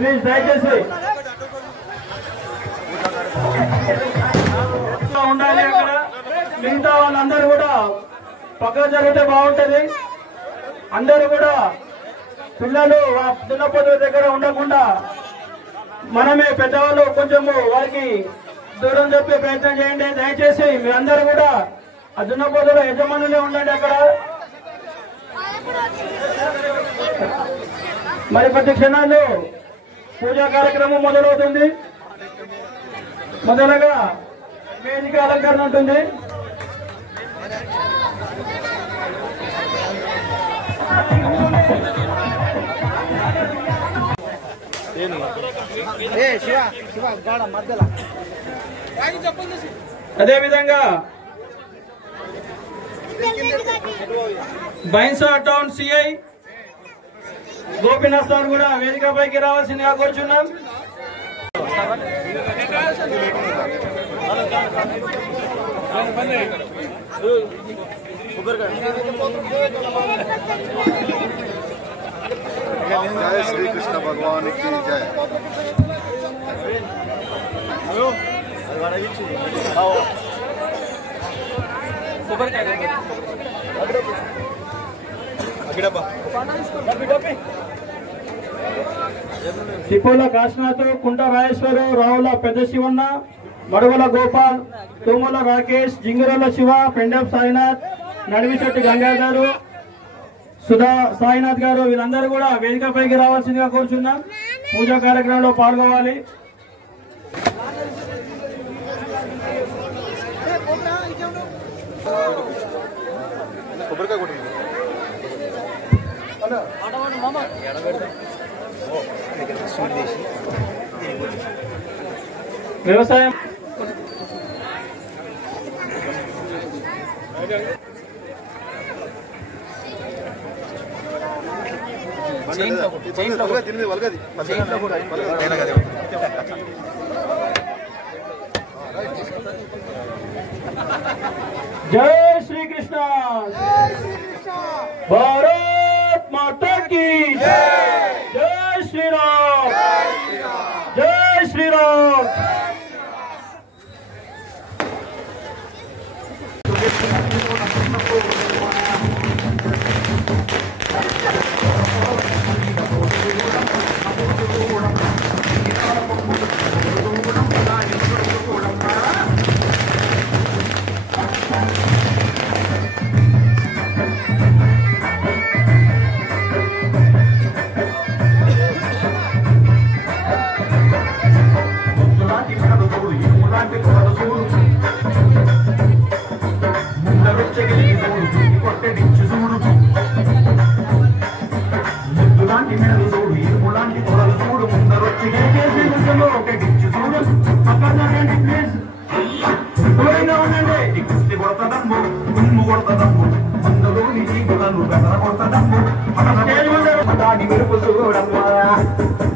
Please దయచేసి ఉండాలి. అక్కడ మిగతా వాళ్ళందరూ కూడా పక్కన జరిగితే బాగుంటది. అందరూ కూడా పిల్లలు దున్నపోతుల దగ్గర ఉండకుండా మనమే పెద్దవాళ్ళు కొంచెము వారికి దూరం చెప్పే ప్రయత్నం చేయండి. దయచేసి మీరందరూ కూడా ఆ దున్నపోతుల యజమానులే ఉండండి. అక్కడ మరి 10 క్షణాలు పూజా కార్యక్రమం మొదలవుతుంది. మొదలుగా వేదిక అలంకరణ ఉంటుంది. అదేవిధంగా Bhainsa town CI Gopinath sir కూడా వేదికపైకి రావాల్సిందిగా కోరుచున్నాం. जय श्री कृष्ण भगवान की जय। తిపోల కాశీనాథ్, కుంట రాజేశ్వరరావు, రావుల పెద్ద శివన్న, మడుగుల గోపాల్, తోమల రాకేష్, జింగరల శివ, పెండప్ సాయినాథ్, నడివిశెట్టి గంగాధరు, సుధా సాయినాథ్ గారు వీళ్ళందరూ కూడా వేదికపైకి రావాల్సిందిగా కోరుచున్నాం. పూజా కార్యక్రమంలో పాల్గొవాలి. వ్యవసాయం జై శ్రీకృష్ణ, భారత్ మాతా కీ జై శ్రీరామ్, జై శ్రీరామ్.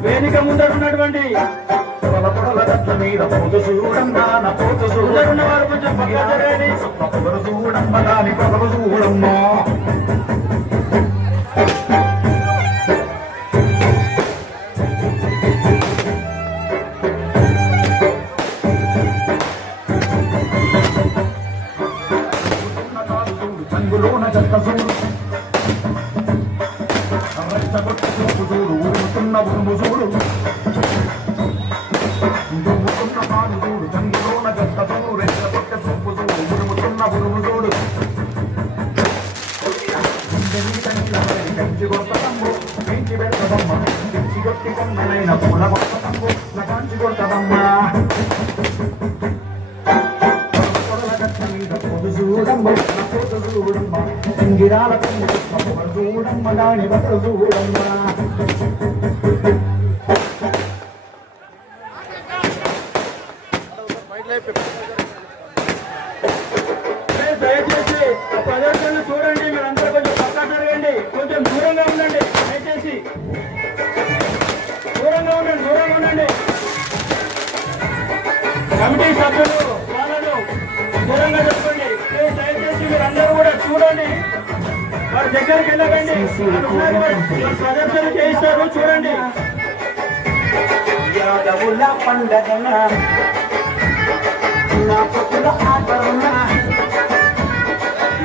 వేదిక ముందర ఉన్నటువంటి వారు కొంచెం పక్కన జరగండి. దయచేసి ప్రదర్శన చూడండి. మీరందరూ కొంచెం పక్కన జరగండి, కొంచెం దూరంగా ఉండండి. దయచేసి దూరంగా ఉండండి. కమిటీ సభ్యులు వాళ్ళను దూరంగా చెప్పండి. దయచేసి మీరందరూ కూడా చూడండి. వారి దగ్గరికి వెళ్ళకండి. ప్రదర్శన చేయిస్తారు, చూడండి. యాదవుల పండగన నా పొక్కుల ఆటరున్న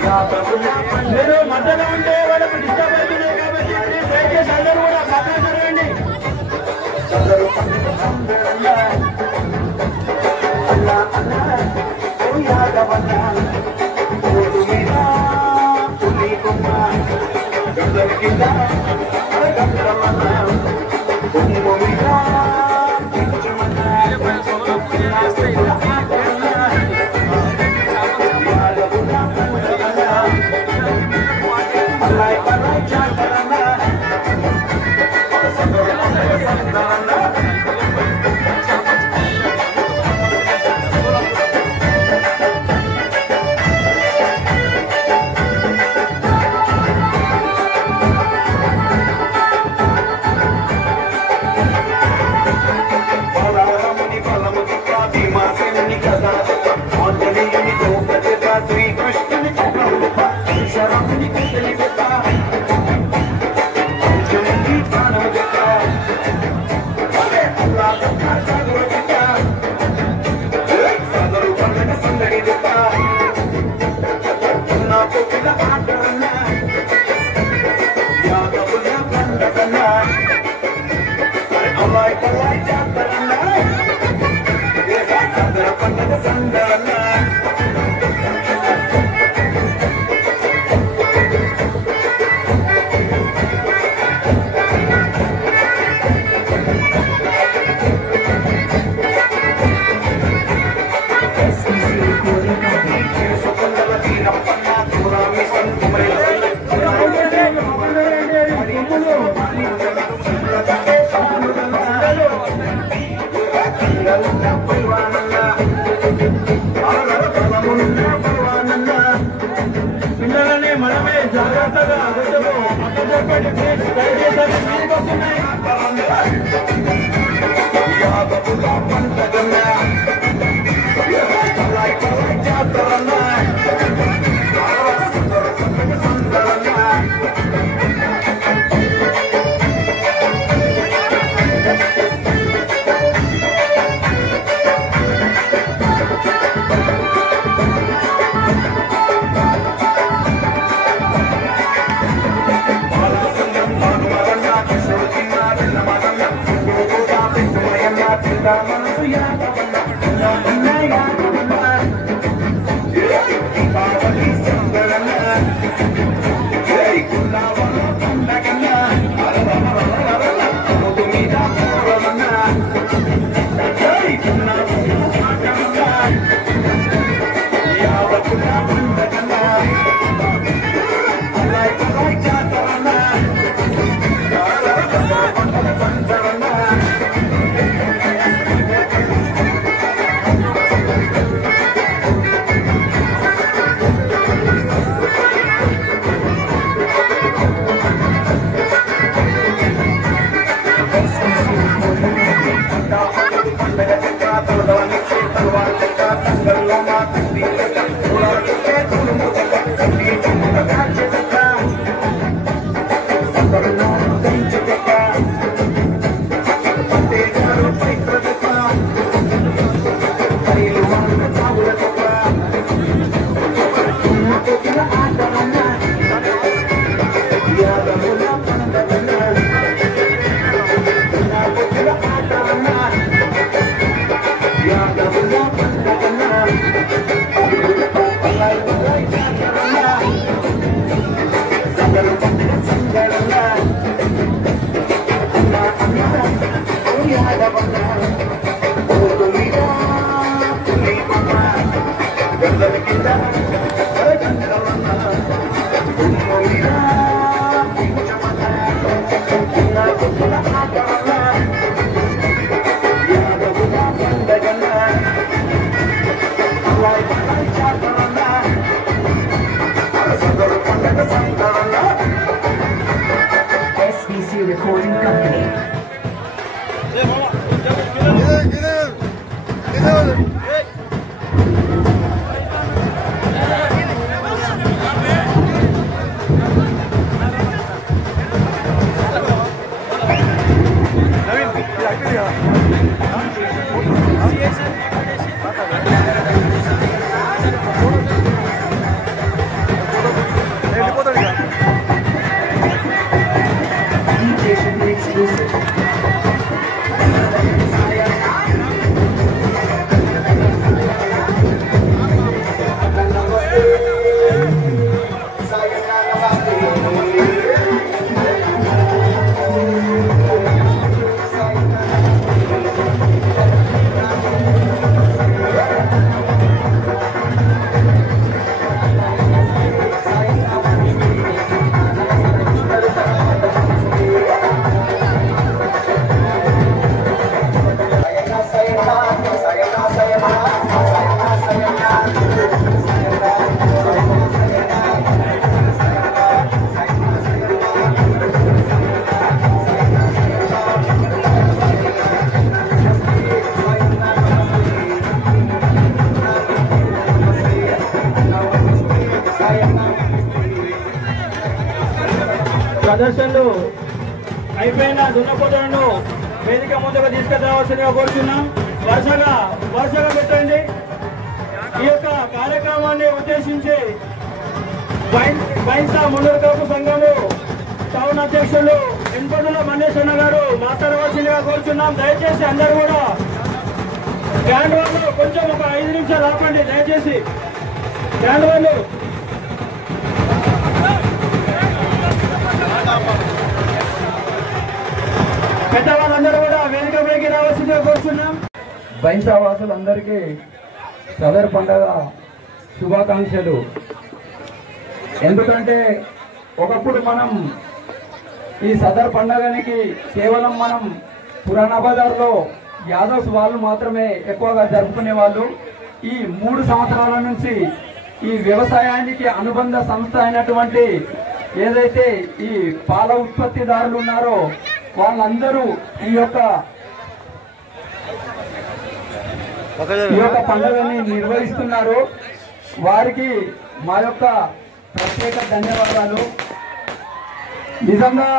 యాదవుల పండుగ మధ్యలో ఉంటే వాళ్ళకు డిస్టర్బ్ అవుతున్నాయి కాబట్టి దయచేసి అందరూ కూడా పక్కన జరగండి. అందరూ అన్నా అన్నా ఓ యాదవన్న ఓటు మీద పులి కొమ్మ గంగల కింద గంగరమన్న కొమ్ము మీద పిల్లలని మనమే జాగ్రత్తగా SBC Recording Company. Navin, ప్రదర్శనలు అయిపోయిన దున్నపోతులను వేదిక ముందుగా తీసుకురావాల్సిందిగా కోరుతున్నాం. వరుసగా పెట్టండి. ఈ యొక్క కార్యక్రమాన్ని ఉద్దేశించి బైన్సా మున్నూరు సంఘము టౌన్ అధ్యక్షులు ఎంపడుల మల్లేశన్న గారు మాట్లాడవలసిందిగా కోరుచున్నాం. దయచేసి అందరూ కూడా బ్యాండ్ వాళ్ళు కొంచెం ఒక 5 నిమిషాలు ఆపండి దయచేసి. బ్యాండ్ వాళ్ళు పెద్దవాళ్ళందరూ కూడా వేదికపైకి రావాల్సిందిగా కోరుచున్నాం. బైన్సా వాసులందరికీ సదర్ పండగ శుభాకాంక్షలు. ఎందుకంటే ఒకప్పుడు మనం ఈ సదర్ పండగనికి కేవలం మనం పురాణ బజార్లో యాదవ్స్ వాళ్ళు మాత్రమే ఎక్కువగా జరుపుకునే వాళ్ళు. ఈ 3 సంవత్సరాల నుంచి ఈ వ్యవసాయానికి అనుబంధ సంస్థ అయినటువంటి ఏదైతే ఈ పాల ఉత్పత్తిదారులు ఉన్నారో వాళ్ళందరూ ఈ యొక్క పండుగని నిర్వహిస్తున్నారు. వారికి మా యొక్క ప్రత్యేక ధన్యవాదాలు. నిజంగా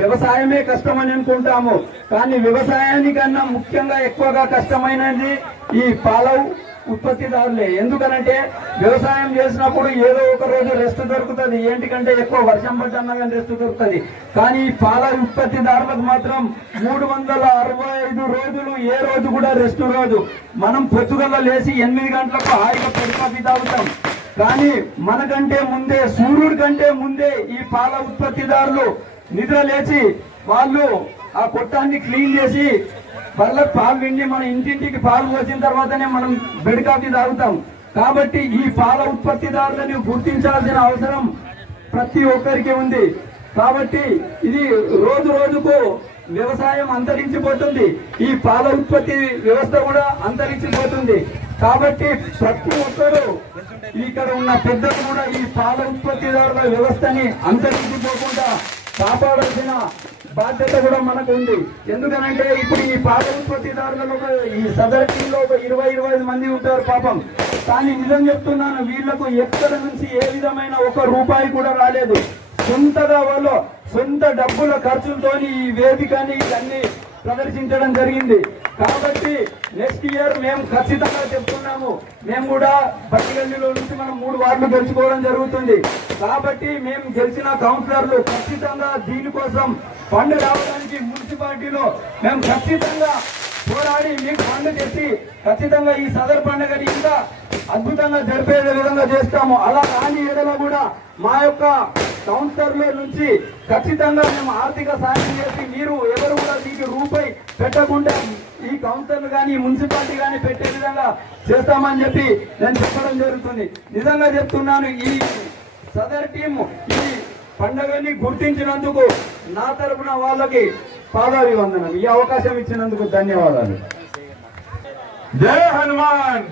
వ్యవసాయమే కష్టమని అనుకుంటాము, కానీ వ్యవసాయానికన్నా ముఖ్యంగా ఎక్కువగా కష్టమైనది ఈ పాల ఉత్పత్తిదారులే. ఎందుకనంటే వ్యవసాయం చేసినప్పుడు ఏదో ఒక రోజు రెస్ట్ దొరుకుతుంది, ఏంటికంటే ఎక్కువ వర్షం పడ్డన్నా కానీ రెస్ట్ దొరుకుతుంది. కానీ ఈ పాల ఉత్పత్తిదారులకు మాత్రం 365 రోజులు ఏ రోజు కూడా రెస్ట్ రోజు. మనం పొద్దుగల లేచి 8 గంటలకు హాయిగా పొడి కాఫీ తాగుతాం. కానీ మనకంటే ముందే, సూర్యుడి కంటే ముందే ఈ పాల ఉత్పత్తిదారులు నిద్ర లేచి వాళ్ళు ఆ కొట్టాన్ని క్లీన్ చేసి బర్లకు పాలు పిండి మన ఇంటింటికి పాలు పోసిన తర్వాతనే మనం బెడ్ కాఫీ తాగుతాం. కాబట్టి ఈ పాల ఉత్పత్తిదారులను గుర్తించాల్సిన అవసరం ప్రతి ఒక్కరికి ఉంది. కాబట్టి ఇది రోజు రోజుకు వ్యవసాయం అంతరించిపోతుంది, ఈ పాల ఉత్పత్తి వ్యవస్థ కూడా అంతరించిపోతుంది. కాబట్టి ప్రతి ఒక్కరూ ఇక్కడ ఉన్న పెద్దలు కూడా ఈ పాల ఉత్పత్తిదారుల వ్యవస్థని అంతరించిపోకుండా కాపాడాల్సిన బాధ్యత కూడా మనకు ఉంది. ఎందుకనంటే ఇప్పుడు ఈ పాల ఉత్పత్తిదారులలో ఈ సదర్ టీంలో ఒక 20-25 మంది ఉంటారు పాపం. కానీ నిజం చెప్తున్నాను, వీళ్లకు ఎక్కడ నుంచి ఏ విధమైన 1 రూపాయి కూడా రాలేదు. సొంతగా వాళ్ళు సొంత డబ్బుల ఖర్చులతోని ఈ వేదికని ఇవన్నీ ప్రదర్శించడం జరిగింది. కాబట్టి నెక్స్ట్ ఇయర్ మేము ఖచ్చితంగా చెప్తున్నాము, మేము కూడా బట్టిగల్లిలో నుంచి మనం 3 వార్డులు గెలుచుకోవడం జరుగుతుంది. కాబట్టి మేము గెలిచిన కౌన్సిలర్లు ఖచ్చితంగా దీనికోసం ఫండ్ రావడానికి మున్సిపాలిటీలో మేము ఖచ్చితంగా పోరాడి మీకు ఫండ్ తెచ్చి ఖచ్చితంగా ఈ సదర్ పండుగని ఇంకా అద్భుతంగా జరిపే విధంగా చేస్తాము. అలా కాని ఏడలో కూడా మా యొక్క కౌన్సిలర్ల నుంచి ఖచ్చితంగా మేము ఆర్థిక సాయం చేసి మీరు ఎవరు కూడా మీకు రూపాయి పెట్టకుండా ఈ కౌన్సిలర్లు కానీ మున్సిపాలిటీ కానీ పెట్టే విధంగా చేస్తామని చెప్పి నేను చెప్పడం జరుగుతుంది. నిజంగా చెప్తున్నాను, ఈ సదర్ టీం ఈ పండుగని గుర్తించినందుకు నా తరపున వాళ్ళకి పాదాభివందనం. ఈ అవకాశం ఇచ్చినందుకు ధన్యవాదాలు. జై హనుమాన్,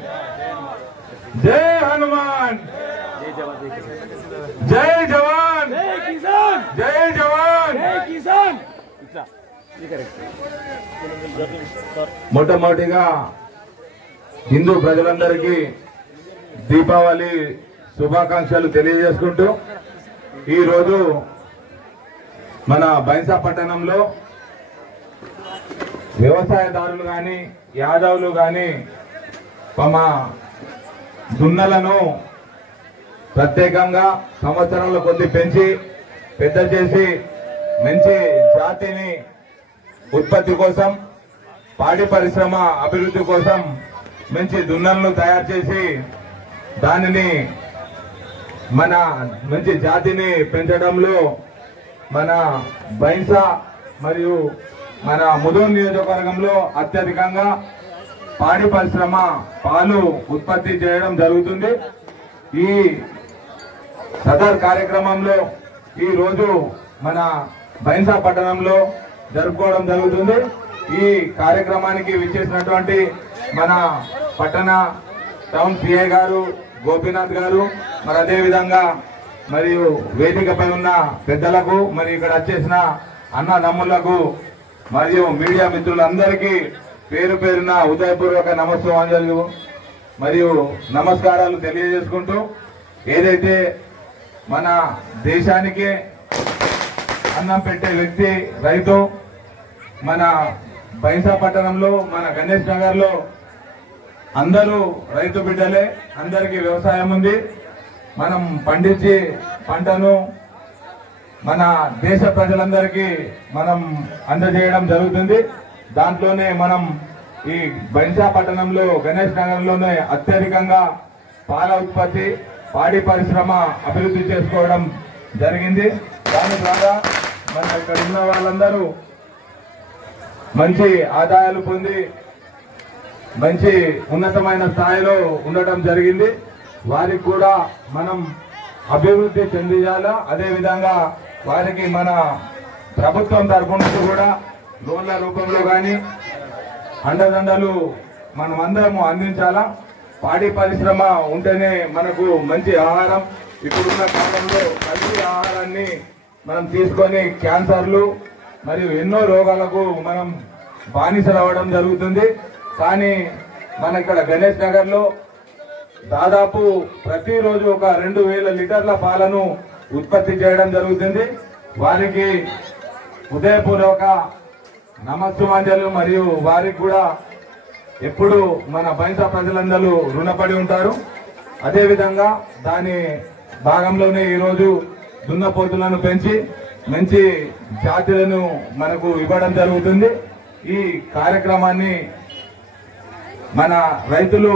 జై హనుమాన్, జై జవాన్, జై జవాన్. మొట్టమొదటిగా హిందూ ప్రజలందరికీ దీపావళి శుభాకాంక్షలు తెలియజేసుకుంటూ ఈరోజు మన బైన్సా పట్టణంలో వ్యవసాయదారులు కానీ యాదవులు కానీ తమ దున్నలను ప్రత్యేకంగా సంవత్సరాల కొద్ది పెంచి పెద్ద చేసి మంచి జాతిని ఉత్పత్తి కోసం, పాడి పరిశ్రమ అభివృద్ధి కోసం మంచి దున్నలను తయారు చేసి దానిని మన మంచి జాతిని పెంచడంలో మన బైన్సా మరియు మన ముదోల్ నియోజకవర్గంలో అత్యధికంగా పాడి పరిశ్రమ పాలు ఉత్పత్తి చేయడం జరుగుతుంది. ఈ సదర్ కార్యక్రమంలో ఈ రోజు మన బైన్సా పట్టణంలో జరుపుకోవడం జరుగుతుంది. ఈ కార్యక్రమానికి విచ్చేసినటువంటి మన పట్టణ టౌన్ సిఐ గారు గోపీనాథ్ గారు, మరి అదే విధంగా మరియు వేదికపై ఉన్న పెద్దలకు, మరి ఇక్కడ వచ్చేసిన అన్నదమ్ములకు మరియు మీడియా మిత్రులందరికీ పేరు పేరున ఉదయపూర్వక నమస్కారాలు మరియు నమస్కారాలు తెలియజేసుకుంటూ, ఏదైతే మన దేశానికే అన్నం పెట్టే వ్యక్తి రైతు. మన బైంసా పట్టణంలో, మన గణేష్ నగర్ లో అందరూ రైతు బిడ్డలే, అందరికీ వ్యవసాయం ఉంది. మనం పండించి పంటను మన దేశ ప్రజలందరికీ మనం అందజేయడం జరుగుతుంది. దాంట్లోనే మనం ఈ బైంసా పట్టణంలో, గణేష్ నగర్ లోనే అత్యధికంగా పాల ఉత్పత్తి, పాడి పరిశ్రమ అభివృద్ధి చేసుకోవడం జరిగింది. దాని ద్వారా మన ఇక్కడ ఉన్న వాళ్ళందరూ మంచి ఆదాయాలు పొంది మంచి ఉన్నతమైన స్థాయిలో ఉండటం జరిగింది. వారికి కూడా మనం అభివృద్ధి చెందించాలా. అదేవిధంగా వారికి మన ప్రభుత్వం తరఫు నుంచి కూడా లోన్ల రూపంలో కానీ అండదండలు మనం అందరము అందించాలా. పాడి పరిశ్రమ ఉంటేనే మనకు మంచి ఆహారం. ఇప్పుడున్న కాలంలో కల్తీ ఆహారాన్ని మనం తీసుకొని క్యాన్సర్లు మరియు ఎన్నో రోగాలకు మనం బానిసలవ్వడం జరుగుతుంది. కానీ మన ఇక్కడ గణేష్ నగర్ లో దాదాపు ప్రతిరోజు ఒక 2000 లీటర్ల పాలను ఉత్పత్తి చేయడం జరుగుతుంది. వారికి హృదయపూర్వక నమస్సుమాంజలు. మరియు వారికి కూడా ఎప్పుడు మన బైంసా ప్రజలందరూ రుణపడి ఉంటారు. అదేవిధంగా దాని భాగంలోనే ఈరోజు దున్నపోతులను పెంచి మంచి జాతులను మనకు ఇవ్వడం జరుగుతుంది. ఈ కార్యక్రమాన్ని మన రైతులు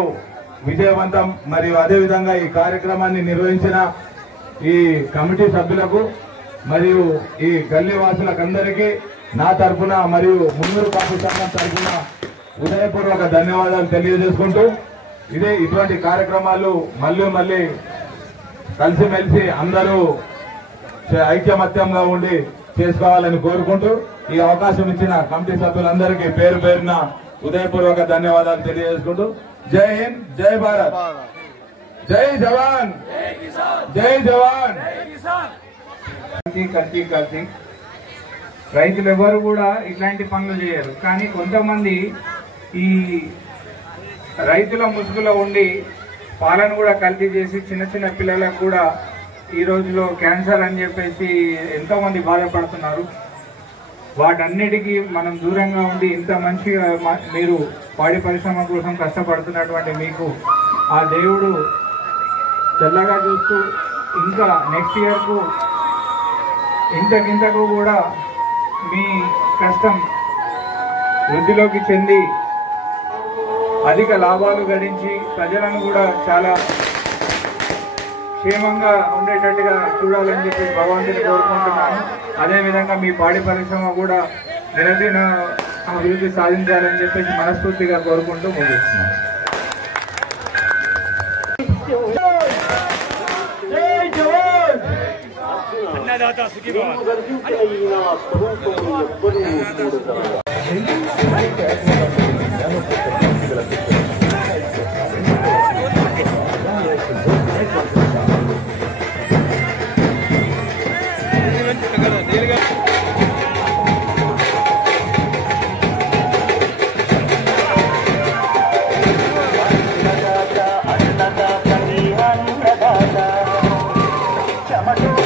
విజయవంతం మరియు అదేవిధంగా ఈ కార్యక్రమాన్ని నిర్వహించిన ఈ కమిటీ సభ్యులకు మరియు ఈ గల్లీ వాసులకందరికీ నా తరఫున మరియు మున్నూరు కాపు సంఘం తరఫున హృదయపూర్వక ధన్యవాదాలు తెలియజేసుకుంటూ, ఇదే ఇటువంటి కార్యక్రమాలు మళ్ళీ కలిసిమెలిసి అందరూ ఐక్యమత్యంగా ఉండి చేసుకోవాలని కోరుకుంటూ, ఈ అవకాశం ఇచ్చిన కమిటీ సభ్యులందరికీ పేరు పేరున హృదయపూర్వక ధన్యవాదాలు తెలియజేసుకుంటూ, జై హింద్, జై భారత్, జై జవాన్, జై జవాన్. కల్తీ రైతులు ఎవరు కూడా ఇట్లాంటి పనులు చేయరు. కానీ కొంతమంది ఈ రైతుల ముసుగులో ఉండి పాలను కూడా కల్తీ చేసి చిన్న పిల్లలకు కూడా ఈ రోజులో క్యాన్సర్ అని చెప్పేసి ఎంతో మంది బాధపడుతున్నారు. వాటన్నిటికీ మనం దూరంగా ఉండి ఇంత మంచిగా మీరు పాడి పరిశ్రమ కోసం కష్టపడుతున్నటువంటి మీకు ఆ దేవుడు చల్లగా చూస్తూ ఇంకా నెక్స్ట్ ఇయర్కు ఇంతకు కూడా మీ కష్టం వృద్ధిలోకి చెంది అధిక లాభాలు గడించి ప్రజలను కూడా చాలా క్షేమంగా ఉండేటట్టుగా చూడాలని చెప్పి భగవంతుని కోరుకుంటున్నాను. అదేవిధంగా మీ పాడి పరిశ్రమ కూడా నిరంతర అభివృద్ధి సాధించాలని చెప్పేసి మనస్ఫూర్తిగా కోరుకుంటూ ముగిస్తున్నాను. అన్నదాత సుఖీభవ. అన్నదాత